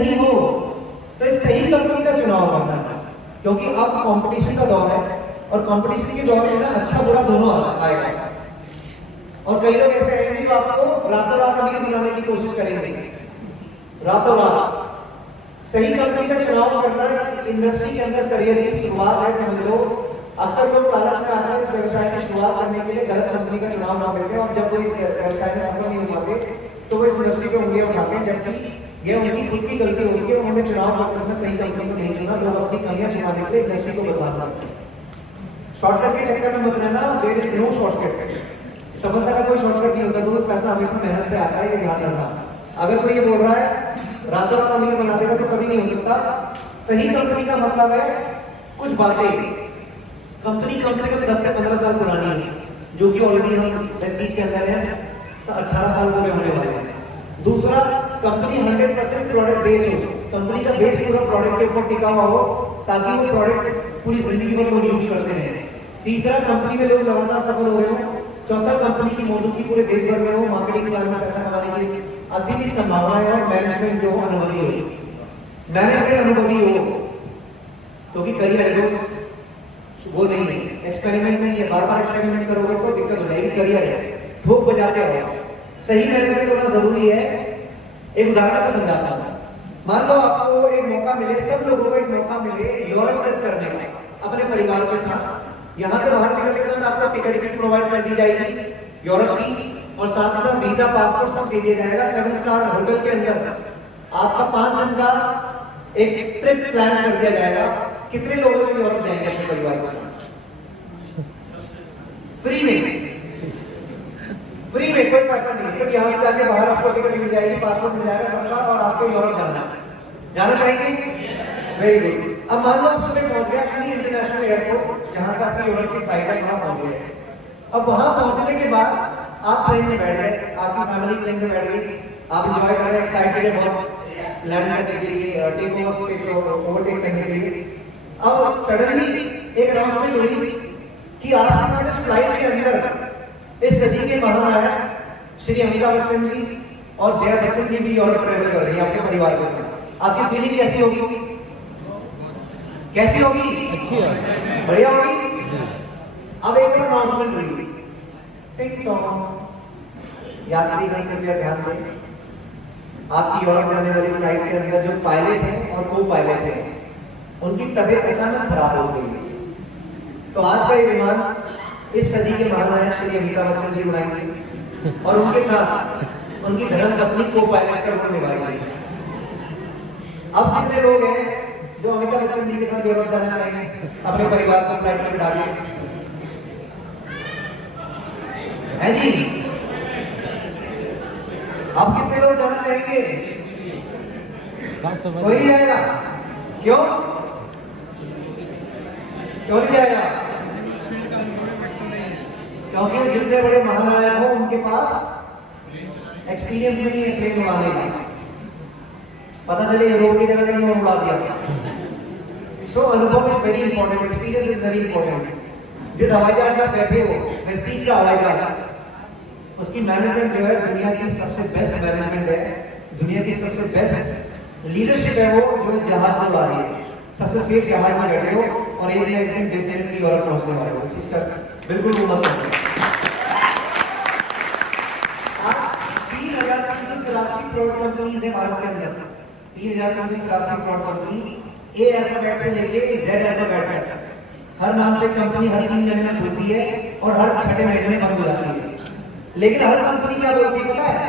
नहीं हो तो इस सही कंपनी का चुनाव करना था, क्योंकि अब कंपटीशन का दौर है और कंपटीशन के दौर में ना अच्छा बुरा दोनों आएगा। और कई लोग ऐसे आएंगे जो आपको रातों रात अमीर बनाने की कोशिश करेंगे, रातों रात। सही कंपनी का चुनाव करना इस इंडस्ट्री के अंदर करियर की शुरुआत है, समझ लो। अक्सर लोग लालच में आते हैं इस व्यवसाय की शुरुआत करने के लिए गलत कंपनी का चुनाव ना करते हैं, और जब वो इस व्यवसाय में सफल नहीं हो पाते तो वो इस इंडस्ट्री पे उंगलियां उठाते हैं, जबकि ये उनकी खुद की गलती होती है। उन्होंने चुनाव करते समय सही कंपनी को नहीं चुना, लोग अपनी कमियां छुपाने के लिए इंडस्ट्री को बदनाम करते हैं। शॉर्टकट के चक्कर में मत रहना, देयर इज नो शॉर्टकट। सफलता का कोई शॉर्टकट नहीं होता, तो पैसा हमेशा मेहनत से आता है, ये ध्यान रखना। अगर कोई ये बोल रहा है रातों रात अमीर बना देगा तो कभी नहीं हो सकता। सही कंपनी का मतलब है कुछ बातें, कंपनी कम से कम 10 से 15 साल पुरानी है, जो कि ऑलरेडी हम प्रेस्टीज के अंदर है, 18 साल पूरे होने वाले हैं। दूसरा, कंपनी 100% प्रोडक्ट बेस हो, कंपनी का बेस पूरा प्रोडक्ट के ऊपर टिका हुआ हो, ताकि वो प्रोडक्ट पूरी जिंदगी भर लोग यूज करते रहे। तीसरा, कंपनी में लोग लगातार सफल हो रहे हो। चौथा, कंपनी की मौजूदगी पूरे देश भर में हो, मार्केटिंग के बारे में पैसा कमाने की असीमित संभावना है, और मैनेजमेंट जो अनुभवी हो, मैनेजमेंट अनुभवी हो, क्योंकि करियर है दोस्त, वो नहीं है एक्सपेरिमेंट में। ये बार-बार एक्सपेरिमेंट करोगे तो दिक्कत हो जाएगी। करियर है, ठोक बजाते रहो। सही मैनेजमेंट होना जरूरी है। एक उदाहरण से समझाता हूं। मान लो आपको एक मौका मिले, सब लोगों को एक मौका मिले यूरोप ट्रिप करने का अपने परिवार के साथ। यहां से बाहर निकलने के साथ आपको टिकट प्रोवाइड कर दी जाएगी यूरोप की, और साथ ही साथ वीजा पासपोर्ट सब दे दिया जाएगा। 7 स्टार होटल के अंदर आपका 5 दिन का एक ट्रिप प्लान कर दिया जाएगा। कितने लोगों को यूरोप जाएंगे अपने परिवार के साथ? फ्री में, फ्री में, कोई पैसा नहीं। सिर्फ यहाँ से जाके बाहर आपको टिकट मिल जाएगी, पासपोर्ट मिल जाएगा सबका, और आपको यूरोप जाना चाहेंगे? Very good. अब मान लो आप सुबह पहुंच गए अपनी इंटरनेशनल एयरपोर्ट, जहां से आपकी यूरोप की फ्लाइट है, वहां पहुंच गए। अब वहां पहुंचने के बाद आप प्लेन में बैठ गए, आपकी फैमिली प्लेन में बैठ गई, आप एंजॉय कर रहे हैं, एक्साइटेड है बहुत लैंड करने के लिए, ओवरटेक करने के लिए। अब सडनली एक अनाउंसमेंट हुई कि आपके साथ इस फ्लाइट के अंदर इस सदी के महानायक श्री अमिताभ बच्चन जी और जया बच्चन जी भी यूरोप ट्रेवल कर रही है आपके परिवार के साथ। आपकी फीलिंग कैसी होगी? कैसी होगी? अच्छी है, बढ़िया होगी। अब एक और अनाउंसमेंट हुई, टिक टॉक, यात्रीगण कृपया ध्यान दें, आपकी यूरोप जाने वाली फ्लाइट के अंदर जो पायलट है और को पायलट है, उनकी तबीयत अचानक खराब हो गई। तो आज का ये विमान इस सदी के महानायक श्री अमिताभ बच्चन जी उड़ाएंगे, और उनके साथ उनकी धर्मपत्नी को पायलट कर होने वाली है। अब कितने लोग हैं जो अमिताभ बच्चन जी के साथ यूरोप जाना चाहेंगे अपने परिवार को फ्लाइट में बिठा के? है जी? अब कितने लोग जाना चाहेंगे? कोई नहीं जाएगा। क्यों? क्यों नहीं जाएगा? क्योंकि जितने बड़े महानायक हो उनके पास एक्सपीरियंस नहीं है प्लेन उड़ाने का। पता चले यूरोप की जगह कहीं और उड़ा दिया। सो अनुभव is very important, experience is very important. जिस हवाई जहाज में बैठे हो, प्रेस्टीज का हवाई जहाज, उसकी मैनेजमेंट जो है दुनिया की सबसे बेस्ट मैनेजमेंट है, दुनिया की सबसे बेस्ट लीडरशिप है वो, जो इस जहाज को उड़ा रही है। सबसे सेफ जहाज में बैठे हो और एक ना एक दिन डेफिनेटली यूरोप पहुंचने वाले हो। सिस्टर बिल्कुल वो मत करो। 3,383 फ्रॉड कंपनीज है भारत के अंदर। 3,383 फ्रॉड कंपनी, ए अल्फाबेट से लेके जेड अल्फाबेट तक, हर नाम से कंपनी हर 3 महीने में खुलती है और हर 6 महीने में बंद हो जाती है। लेकिन हर कंपनी क्या बोलती है पता है?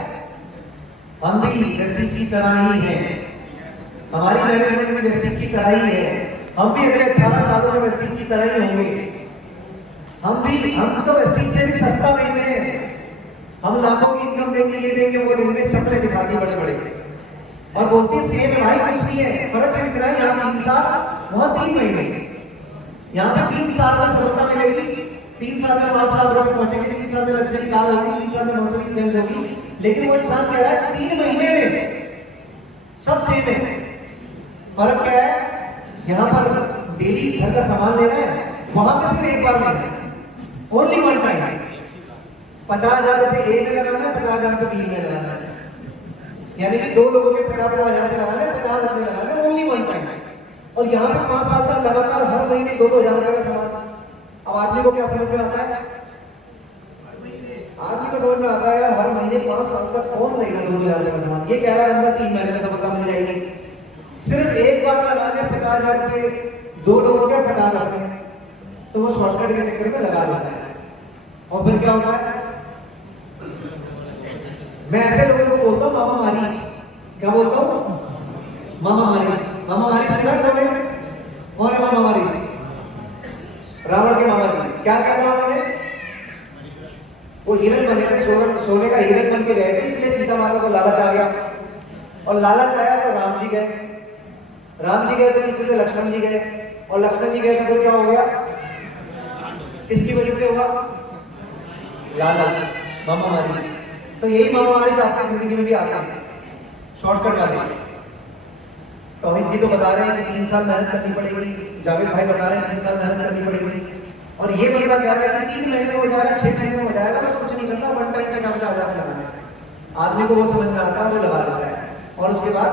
हम भी वेस्टीज की तरह ही हैं, हमारी मैनेजमेंट में वेस्टीज की तरह ही है, हम भी अगले 18 सालों में वेस्टीज की तरह ही होंगे, हम तो वेस्टीज से भी सस्ता बेच रहे हैं, हम लाखों की इनकम देंगे, ये देंगे, वो देंगे, सबसे दिखाती बड़े बड़े, और बोलती सेम है भाई, कुछ नहीं है, फर्क सिर्फ इतना है, यहाँ 3 साल वहां 3 महीने। यहाँ पे 3 साल में सफलता मिलेगी, 3 साल में 5 लाख रुपए पहुंचेंगे, 3 साल में लग्जरी कार होगी, 3 साल में मर्सिडीज बेंज होगी। लेकिन वो इंसान कह रहा है 3 महीने में सब सेम है। फर्क क्या है? यहाँ पर डेली घर का सामान लेना है, वहां पे सिर्फ एक बार लेना है, ओनली वन टाइम। 50,000 रुपए ए में लगाना है, 50,000 रुपए बी में लगाना है, यानी कि 2 लोगों के 50,000 रुपए लगाना है, 50,000 और यहाँ पे 5 साल से लगातार हर महीने 2-2 हजार रुपए का सामान। अब आदमी को क्या समझ में आता है? आदमी को समझ में आता है यार हर महीने 5 साल तक कौन लेगा 2 हजार रुपए का सामान। ये कह रहा है बंदा 3 महीने में समझ मिल जाएगी। सिर्फ एक बार लगा दे 50,000 रुपए, 2 लोगों के 50 आते हैं, तो वो शॉर्टकट के चक्कर में लगा देता है। और फिर क्या होता है? मैं ऐसे लोगों को बोलता हूँ मामा मारीच। क्या बोलता हूँ? मामा मारीच। मामा मारीच सुना कौन है? कौन है मामा मारीच? रावण के मामा जी। क्या कहना उन्होंने? वो हिरण बने थे, सोने का हिरण बन के गए थे, इसलिए सीता माता को लालच आ गया। और लालच आया तो राम जी गए, राम जी गए तो किसी से लक्ष्मण जी गए, और लक्ष्मण जी गए तो फिर क्या हो गया? किसकी वजह से हुआ? लालच, मामा मारीच। तो यही मामा मारीच आपकी जिंदगी में भी आते हैं, शॉर्टकट वाले। तौहीद जी तो बता रहे हैं कि 3 साल मेहनत करनी पड़ेगी, जावेद भाई बता रहे हैं 3 साल मेहनत करनी पड़ेगी, और ये बंदा कह रहा है कि 3 महीने में हो जाएगा, 6 महीने में हो जाएगा, बस कुछ नहीं करना, वन टाइम में काम लगाना है। आदमी को वो समझ में आता है, वो लगा देता है, और उसके बाद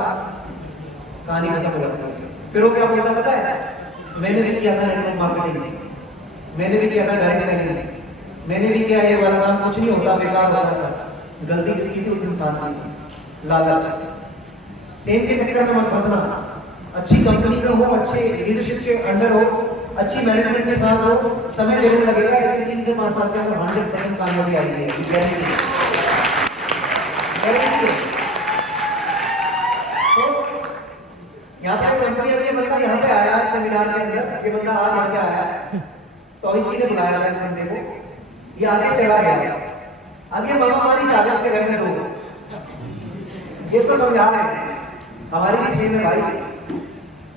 कहानी खत्म हो जाती है। फिर वो क्या बोलता पता है? मैंने भी किया था नेटवर्क मार्केटिंग, मैंने भी किया था डायरेक्ट सेलिंग, मैंने भी किया ये वाला काम, कुछ नहीं होता, बेकार होता सर। गलती किसकी थी? उस इंसान की, लालच। सेम के चक्कर में मत फंसना। अच्छी कंपनी में हो, अच्छे लीडरशिप के अंडर हो, अच्छी मैनेजमेंट के साथ हो, समय जरूर लगेगा, लेकिन 3 से 5 साल के अंदर 100% कामयाबी आई है। तो यहाँ पे कंपनी अभी बंदा यहाँ पे आया सेमिनार के अंदर, ये बंदा आज यहाँ पे आया है, तौहीद जी ने बुलाया था इस बंदे को, ये आगे चला गया। अब ये मामा मारी जा गया उसके घर में 2, ये इसको समझा रहे हैं हमारी भी सेम है भाई,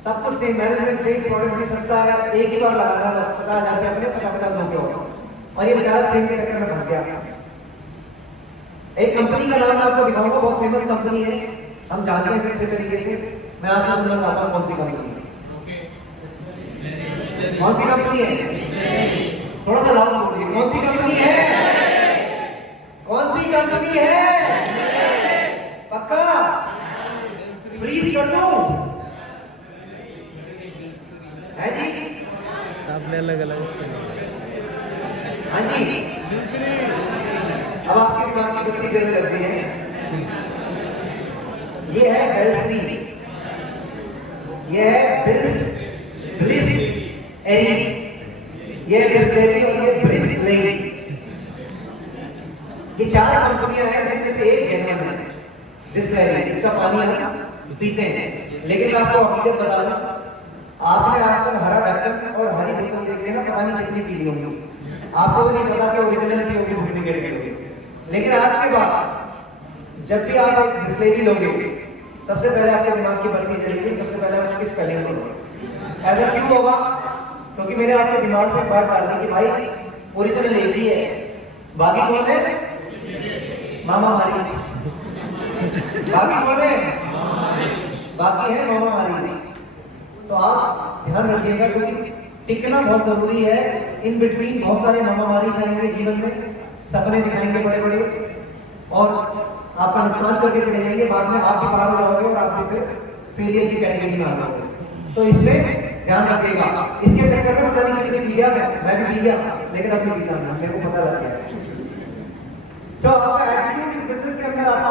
सब कुछ सेम, मैनेजमेंट सेम, प्रोडक्ट भी सस्ता है, एक ही बार लगाना बस 50,000 रुपये अपने 50-50 लोग हो, और ये बेचारा सेम के चक्कर में फंस गया। एक कंपनी का नाम मैं आपको दिखाऊंगा, बहुत फेमस कंपनी है, हम जानते हैं अच्छे तरीके से, मैं आपसे सुनना चाहता हूँ कौन सी कंपनी है। कौन सी कंपनी है? थोड़ा सा लाउड बोलिए, कौन सी कंपनी है? कौन सी कंपनी है? पक्का? फ्रीज कर दूं? है जी? सबने अलग-अलग हाँ जी। अब आपके दिमाग की बत्ती जलने लग गई है। ये है बेल्फ्री, ये है ब्रिस एरी, ये बिस्लेरी और ये ब्रिसलेरी। ये 4 कंपनियां हैं जिनमें से एक जेन्युइन है, बिस्लेरी। इसका पानी हम पीते हैं, लेकिन मैं आपको हकीकत बता दूं, आपने आज तक हरा ढक्कन और हरी बोतल देख के ना पता नहीं कितनी पी ली होगी, आपको भी नहीं पता कि ओरिजिनल की होगी डुप्लीकेट की होगी। लेकिन आज के बाद जब भी आप एक बिस्लेरी लोगे, सबसे पहले आपके दिमाग की बत्ती जलेगी, सबसे पहले उसकी स्पेलिंग करोगे। ऐसा क्यों होगा? क्योंकि मैंने आपके दिमाग में बात डाल दी कि भाई ओरिजिनल एक ही है, बाकी कौन है? मामा मारीच। बाकी कौन है? बाकी है मामा मारीच। तो आप ध्यान रखिएगा, क्योंकि टिकना बहुत जरूरी है। इन बिटवीन बहुत सारे मामा मारीच आएंगे जीवन में, सपने दिखाएंगे बड़े बड़े, और आपका नुकसान करके चले जाएंगे, बाद में आप भी पार हो जाओगे और आप भी फिर फेलियर की कैटेगरी में आ जाओगे। तो इसमें ध्यान रखिएगा। इसके चक्कर में पता नहीं कितनी पी गया, मैं भी पी गया, लेकिन अब नहीं पीता, मेरे को पता लग गया। सो आपका एटीट्यूड इस बिजनेस के अंदर आपका